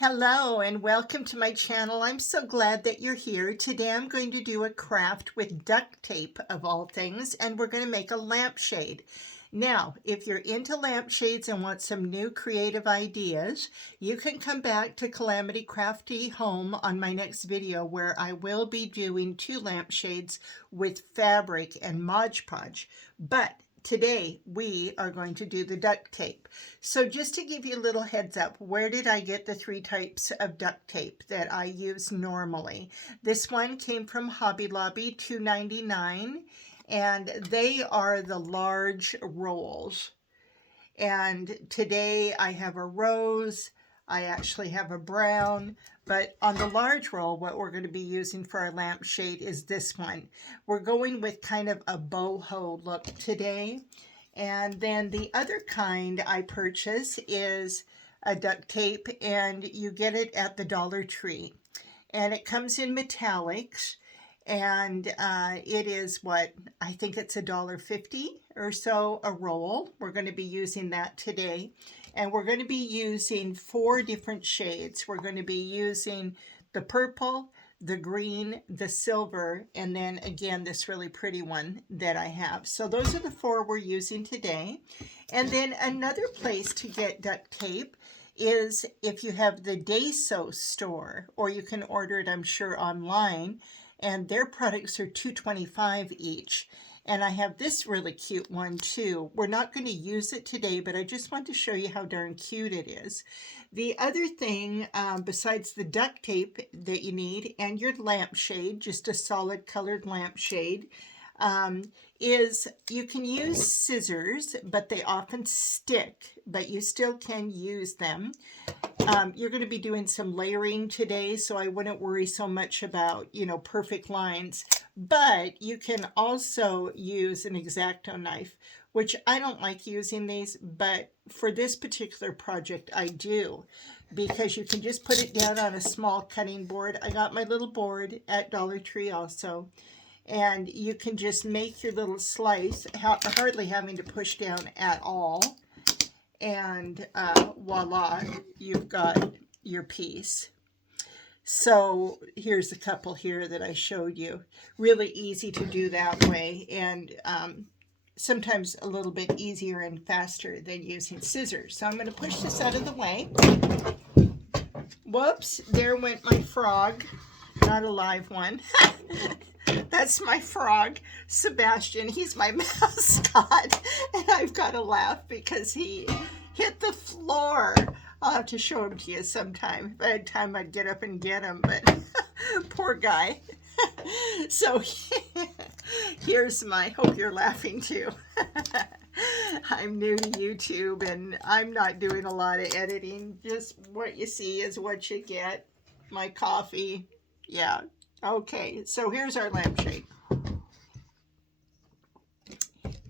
Hello and welcome to my channel. I'm so glad that you're here. Today I'm going to do a craft with duct tape of all things, and we're going to make a lampshade. Now, if you're into lampshades and want some new creative ideas, you can come back to Calamity Crafty Home on my next video where I will be doing 2 lampshades with fabric and Mod Podge. But today we are going to do the duct tape. So just to give you a little heads up, where did I get the 3 types of duct tape that I use normally? This one came from Hobby Lobby, $2.99, and they are the large rolls. And today I have a rose, I actually have a brown, but on the large roll, what we're going to be using for our lampshade is this one. We're going with kind of a boho look today. And then the other kind I purchase is a duct tape, and you get it at the Dollar Tree. And it comes in metallics, and it is what, I think it's $1.50 or so a roll. We're going to be using that today. And we're going to be using 4 different shades. We're going to be using the purple, the green, the silver, and then again this really pretty one that I have. So those are the 4 we're using today. And then another place to get duct tape is if you have the Daiso store, or you can order it, I'm sure, online, and their products are $2.25 each. And I have this really cute one too. We're not going to use it today, but I just want to show you how darn cute it is. The other thing, besides the duct tape that you need and your lampshade, just a solid colored lampshade, is you can use scissors, but they often stick, but you still can use them. You're going to be doing some layering today, so I wouldn't worry so much about, perfect lines. But you can also use an X-Acto knife, which I don't like using these, but for this particular project I do, because you can just put it down on a small cutting board. I got my little board at Dollar Tree also, and you can just make your little slice, hardly having to push down at all, and voila, you've got your piece. So here's a couple here that I showed you. Really easy to do that way, and sometimes a little bit easier and faster than using scissors. So I'm going to push this out of the way. Whoops, there went my frog. Not a live one. That's my frog, Sebastian. He's my mascot, and I've got to laugh because he hit the floor. I'll have to show him to you sometime. By the time I'd get up and get him, but poor guy. So here's my, hope you're laughing too. I'm new to YouTube, and I'm not doing a lot of editing. Just what you see is what you get. My coffee. Yeah. Okay, so here's our lampshade.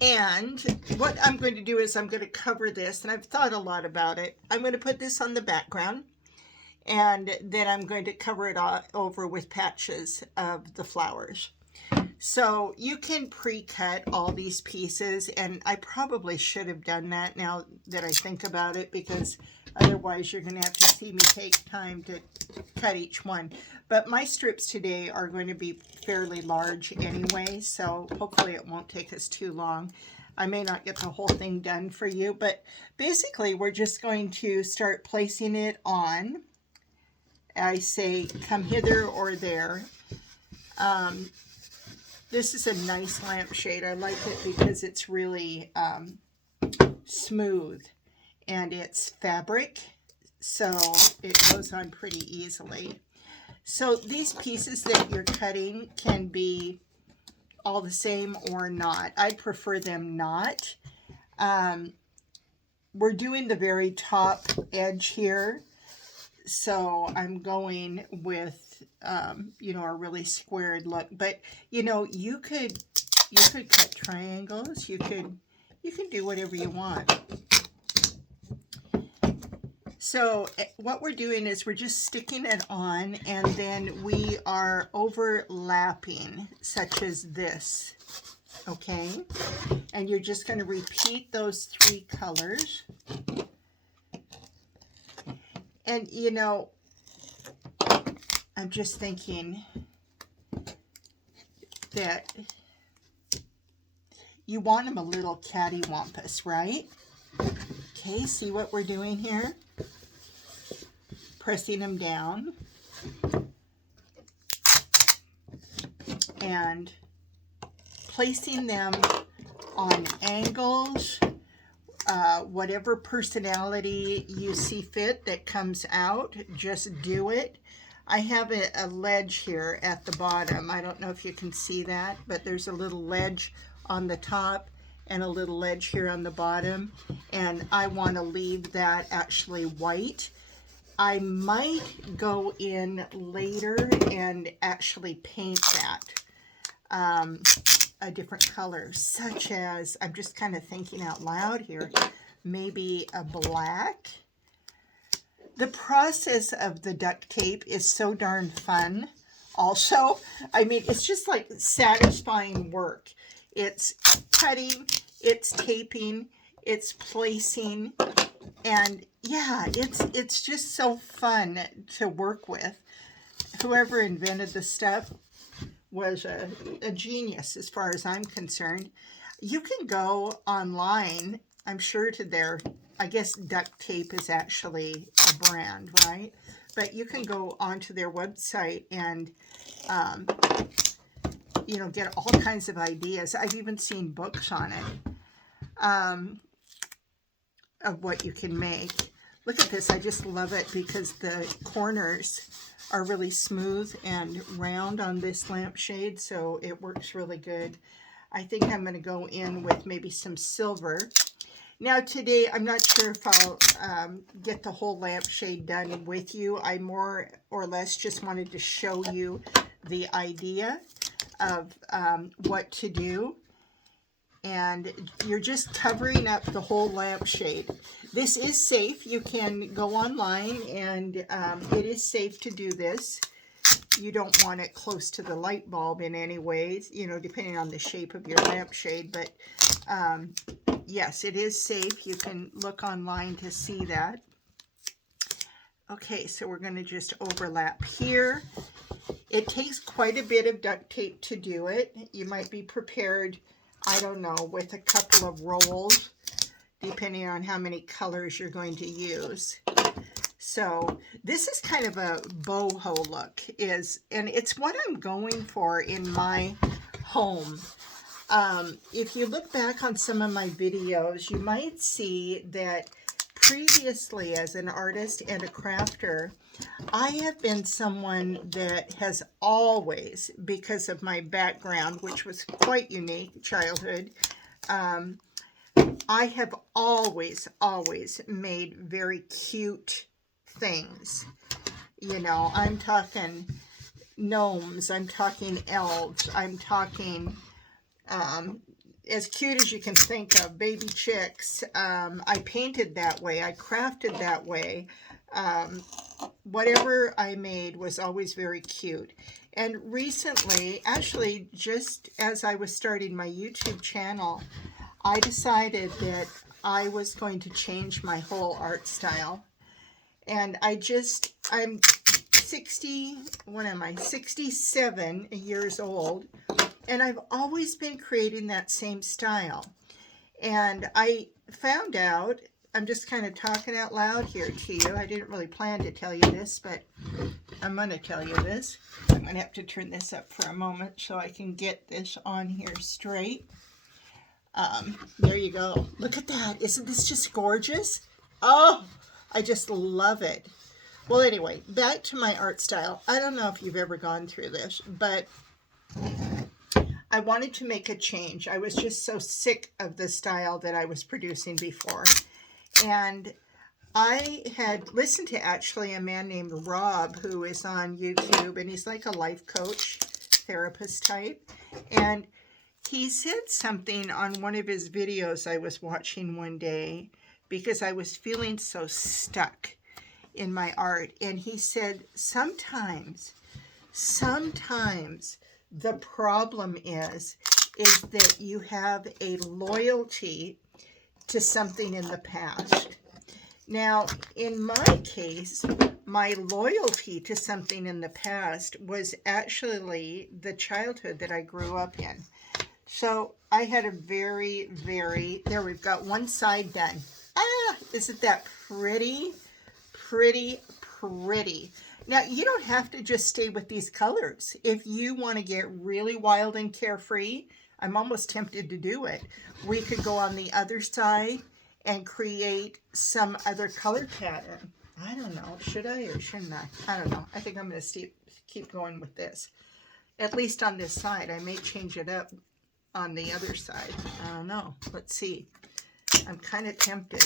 And what I'm going to do is I'm going to cover this, and I've thought a lot about it. I'm going to put this on the background, and then I'm going to cover it all over with patches of the flowers. So you can pre-cut all these pieces, and I probably should have done that now that I think about it, because otherwise you're going to have to see me take time to cut each one. But my strips today are going to be fairly large anyway, so hopefully it won't take us too long. I may not get the whole thing done for you, but basically we're just going to start placing it on. I say come hither or there. This is a nice lampshade. I like it because it's really smooth, and it's fabric, so it goes on pretty easily. So these pieces that you're cutting can be all the same or not. I prefer them not. We're doing the very top edge here, so I'm going with a really squared look. But you could cut triangles. You can do whatever you want. So what we're doing is we're just sticking it on, and then we are overlapping, such as this, okay? And you're just going to repeat those 3 colors. And I'm just thinking that you want them a little cattywampus, right? Okay, see what we're doing here? Pressing them down. And placing them on angles, whatever personality you see fit that comes out, just do it. I have a ledge here at the bottom. I don't know if you can see that, but there's a little ledge on the top and a little ledge here on the bottom, and I want to leave that actually white. I might go in later and actually paint that a different color, such as, I'm just kind of thinking out loud here, maybe a black. The process of the duct tape is so darn fun also. I mean, it's just like satisfying work. It's cutting, it's taping, it's placing, and yeah, it's just so fun to work with. Whoever invented the stuff was a genius as far as I'm concerned. You can go online, I'm sure, to their, I guess Duct Tape is actually a brand, right? But you can go onto their website and, you know, get all kinds of ideas. I've even seen books on it, of what you can make. Look at this, I just love it because the corners are really smooth and round on this lampshade, so it works really good. I think I'm going to go in with maybe some silver. Now today, I'm not sure if I'll get the whole lampshade done with you. I more or less just wanted to show you the idea of what to do. And you're just covering up the whole lampshade. This is safe. You can go online and it is safe to do this. You don't want it close to the light bulb in any ways, you know, depending on the shape of your lampshade. But yes, it is safe. You can look online to see that. Okay, so we're going to just overlap here. It takes quite a bit of duct tape to do it. You might be prepared, I don't know, with a couple of rolls, depending on how many colors you're going to use. So this is kind of a boho look, and it's what I'm going for in my home. If you look back on some of my videos, you might see that previously as an artist and a crafter, I have been someone that has always, because of my background, which was quite unique, childhood, I have always made very cute things. You know, I'm talking gnomes, I'm talking elves, I'm talking as cute as you can think of, baby chicks. I painted that way, I crafted that way. Whatever I made was always very cute. And recently, actually just as I was starting my YouTube channel, I decided that I was going to change my whole art style. And I'm 67 years old, and I've always been creating that same style. And I found out, I'm just kind of talking out loud here to you. I didn't really plan to tell you this, but I'm going to tell you this. I'm going to have to turn this up for a moment so I can get this on here straight. There you go. Look at that. Isn't this just gorgeous? Oh, I just love it. Well, anyway, back to my art style. I don't know if you've ever gone through this, but I wanted to make a change. I was just so sick of the style that I was producing before. And I had listened to actually a man named Rob, who is on YouTube, and he's like a life coach, therapist type. And he said something on one of his videos I was watching one day because I was feeling so stuck in my art. And he said, sometimes the problem is that you have a loyalty to something in the past. Now, in my case, my loyalty to something in the past was actually the childhood that I grew up in. So I had a very, very, there we've got one side done. Ah, isn't that pretty? Pretty, pretty. Now, you don't have to just stay with these colors. If you want to get really wild and carefree, I'm almost tempted to do it. We could go on the other side and create some other color pattern. I don't know. Should I or shouldn't I? I don't know. I think I'm going to keep going with this. At least on this side. I may change it up on the other side. I don't know. Let's see. I'm kind of tempted.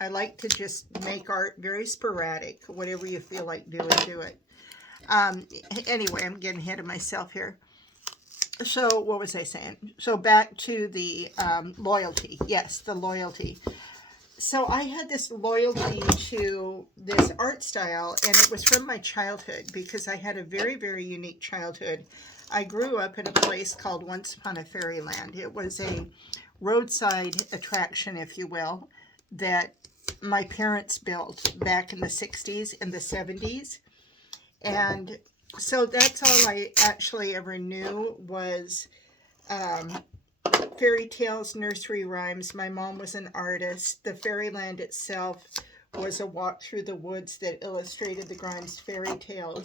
I like to just make art very sporadic. Whatever you feel like doing, do it. Anyway, I'm getting ahead of myself here. So what was I saying? So back to the loyalty. Yes, the loyalty. So I had this loyalty to this art style, and it was from my childhood because I had a very, very unique childhood. I grew up in a place called Once Upon a Fairyland. It was a roadside attraction, if you will, that my parents built back in the 60s and the 70s. And so that's all I actually ever knew was fairy tales, nursery rhymes. My mom was an artist. The Fairyland itself was a walk through the woods that illustrated the Grimes fairy tales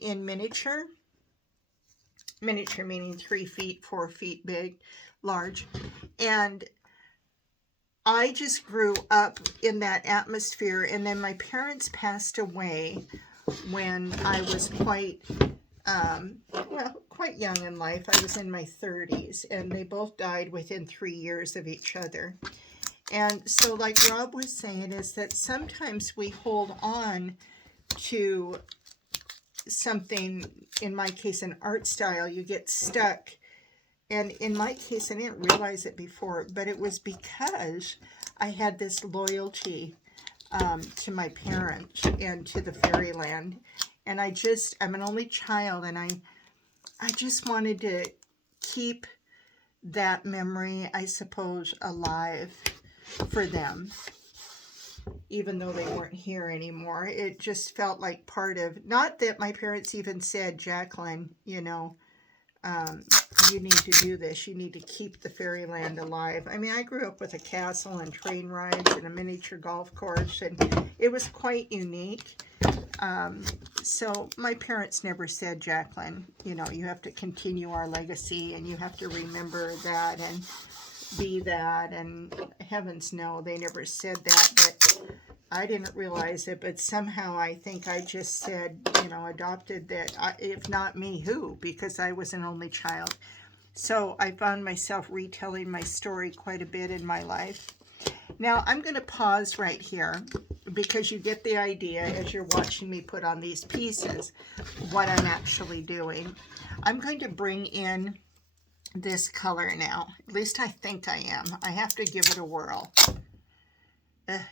in miniature. Miniature meaning 3 feet, 4 feet big, large. And I just grew up in that atmosphere. And then my parents passed away when I was quite young in life. I was in my 30s, and they both died within 3 years of each other. And so like Rob was saying, is that sometimes we hold on to something, in my case, an art style, you get stuck. And in my case, I didn't realize it before, but it was because I had this loyalty to my parents and to the Fairyland. And I'm an only child, and I just wanted to keep that memory, I suppose, alive for them. Even though they weren't here anymore, it just felt like part of, not that my parents even said, Jacqueline, you need to do this. You need to keep the Fairyland alive. I mean, I grew up with a castle and train rides and a miniature golf course, and it was quite unique. So my parents never said, Jacqueline, you have to continue our legacy and you have to remember that and be that. And heavens no, they never said that, but I didn't realize it. But somehow I think I just said, adopted that. If not me, who? Because I was an only child. So I found myself retelling my story quite a bit in my life. Now I'm going to pause right here because you get the idea as you're watching me put on these pieces what I'm actually doing. I'm going to bring in this color now. At least I think I am. I have to give it a whirl.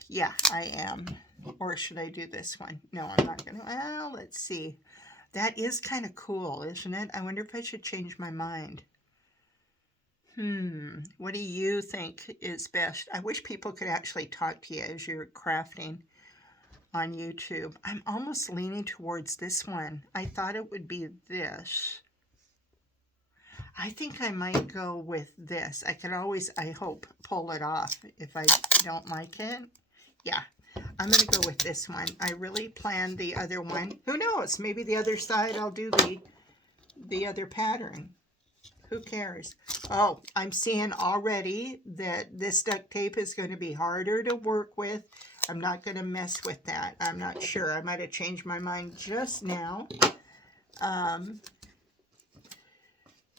Yeah, I am. Or should I do this one? No, I'm not going to. Well, let's see. That is kind of cool, isn't it? I wonder if I should change my mind. What do you think is best? I wish people could actually talk to you as you're crafting on YouTube. I'm almost leaning towards this one. I thought it would be this. I think I might go with this. I can always, I hope, pull it off if I don't like it. Yeah, I'm going to go with this one. I really planned the other one. Who knows? Maybe the other side I'll do the other pattern. Who cares? Oh, I'm seeing already that this duct tape is going to be harder to work with. I'm not going to mess with that. I'm not sure. I might have changed my mind just now.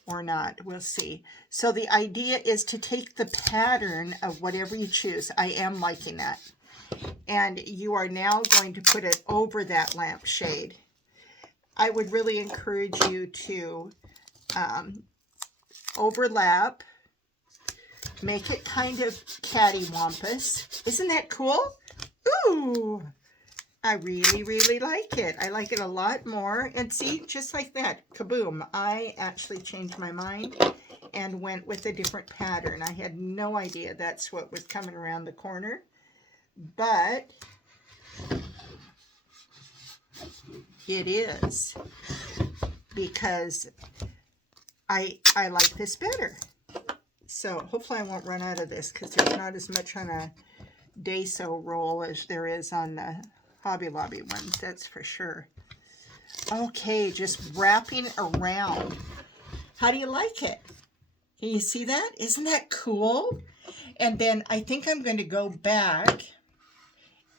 Or not. We'll see. So the idea is to take the pattern of whatever you choose. I am liking that. And you are now going to put it over that lampshade. I would really encourage you to overlap, make it kind of cattywampus. Isn't that cool? Ooh, I really, really like it. I like it a lot more. And see, just like that, kaboom, I actually changed my mind and went with a different pattern. I had no idea that's what was coming around the corner. But it is, because I like this better. So hopefully I won't run out of this, because there's not as much on a Daiso roll as there is on the Hobby Lobby ones, that's for sure. Okay, just wrapping around. How do you like it? Can you see that? Isn't that cool? And then I think I'm going to go back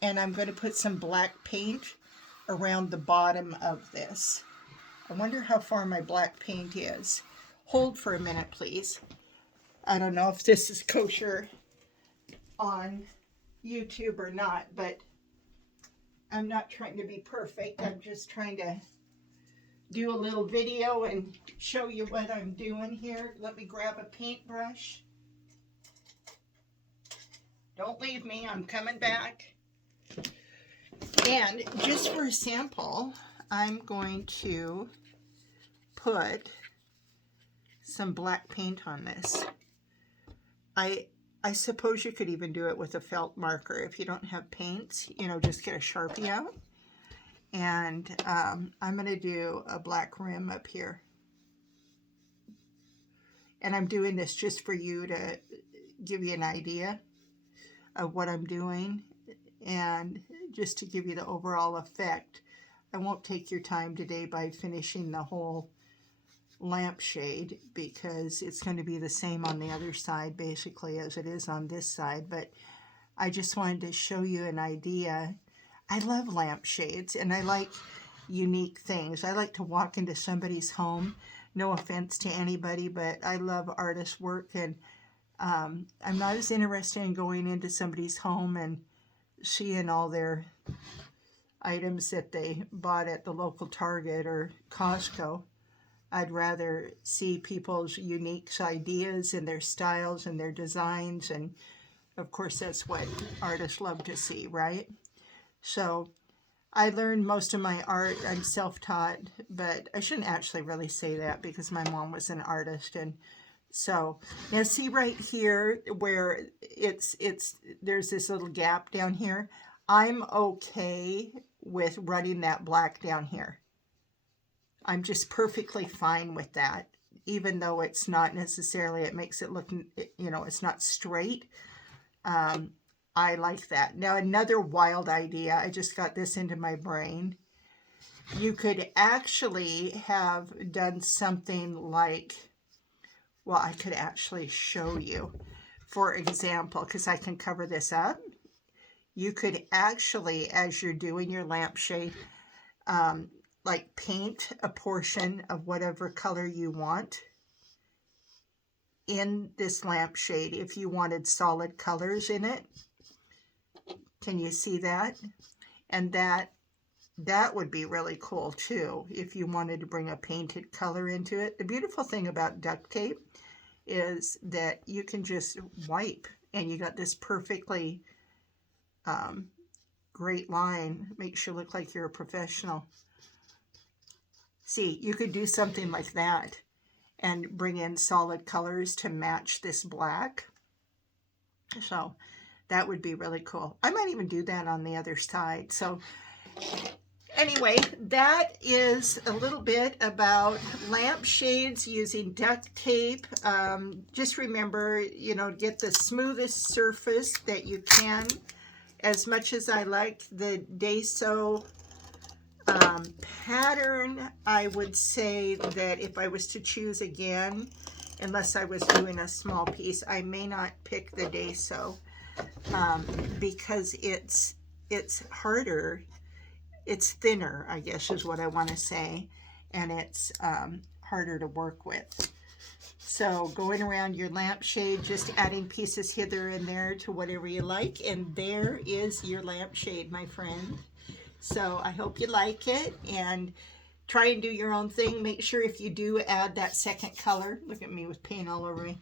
and I'm going to put some black paint around the bottom of this. I wonder how far my black paint is. Hold for a minute, please. I don't know if this is kosher on YouTube or not, but I'm not trying to be perfect. I'm just trying to do a little video and show you what I'm doing here. Let me grab a paintbrush. Don't leave me, I'm coming back. And just for a sample, I'm going to put some black paint on this. I suppose you could even do it with a felt marker. If you don't have paints, you know, just get a Sharpie out. And I'm going to do a black rim up here. And I'm doing this just for you to give you an idea of what I'm doing, and just to give you the overall effect. I won't take your time today by finishing the whole lampshade, because it's going to be the same on the other side basically as it is on this side, but I just wanted to show you an idea. I love lampshades and I like unique things. I like to walk into somebody's home. No offense to anybody, but I love artist work, and I'm not as interested in going into somebody's home and seeing all their items that they bought at the local Target or Costco. I'd rather see people's unique ideas and their styles and their designs, and of course that's what artists love to see, right? So I learned most of my art, I'm self-taught, but I shouldn't actually really say that because my mom was an artist. And so now see right here where there's this little gap down here. I'm okay with running that black down here. I'm just perfectly fine with that, even though it's not necessarily, it makes it look, you know, it's not straight. I like that. Now another wild idea, I just got this into my brain. You could actually have done something like, well, I could actually show you. For example, because I can cover this up, you could actually, as you're doing your lampshade, like paint a portion of whatever color you want in this lampshade if you wanted solid colors in it. Can you see that? And that would be really cool too if you wanted to bring a painted color into it. The beautiful thing about duct tape is that you can just wipe and you got this perfectly great line. Makes you look like you're a professional. See, you could do something like that and bring in solid colors to match this black. So that would be really cool. I might even do that on the other side. So anyway, that is a little bit about lampshades using duct tape. Just remember, you know, get the smoothest surface that you can. As much as I like the Daiso pattern, I would say that if I was to choose again, unless I was doing a small piece, I may not pick the Daiso because it's harder, it's thinner, I guess is what I want to say, and it's harder to work with. So going around your lampshade, just adding pieces hither and there to whatever you like, and there is your lampshade, my friend. So I hope you like it, and try and do your own thing. Make sure if you do add that second color, look at me with paint all over me.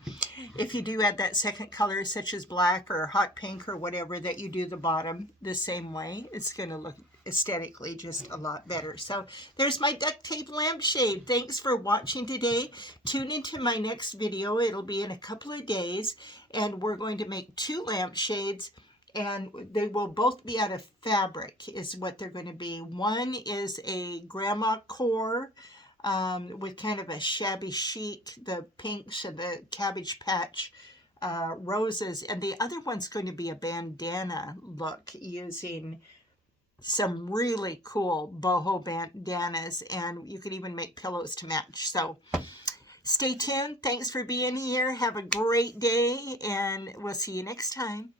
If you do add that second color, such as black or hot pink or whatever, that you do the bottom the same way. It's going to look aesthetically just a lot better. So there's my duct tape lampshade. Thanks for watching today. Tune into my next video. It'll be in a couple of days, and we're going to make 2 lampshades And they will both be out of fabric is what they're going to be. One is a grandma core with kind of a shabby chic, the pinks and the Cabbage Patch roses, and the other one's going to be a bandana look using some really cool boho bandanas, and you could even make pillows to match. So stay tuned. Thanks for being here. Have a great day, and we'll see you next time.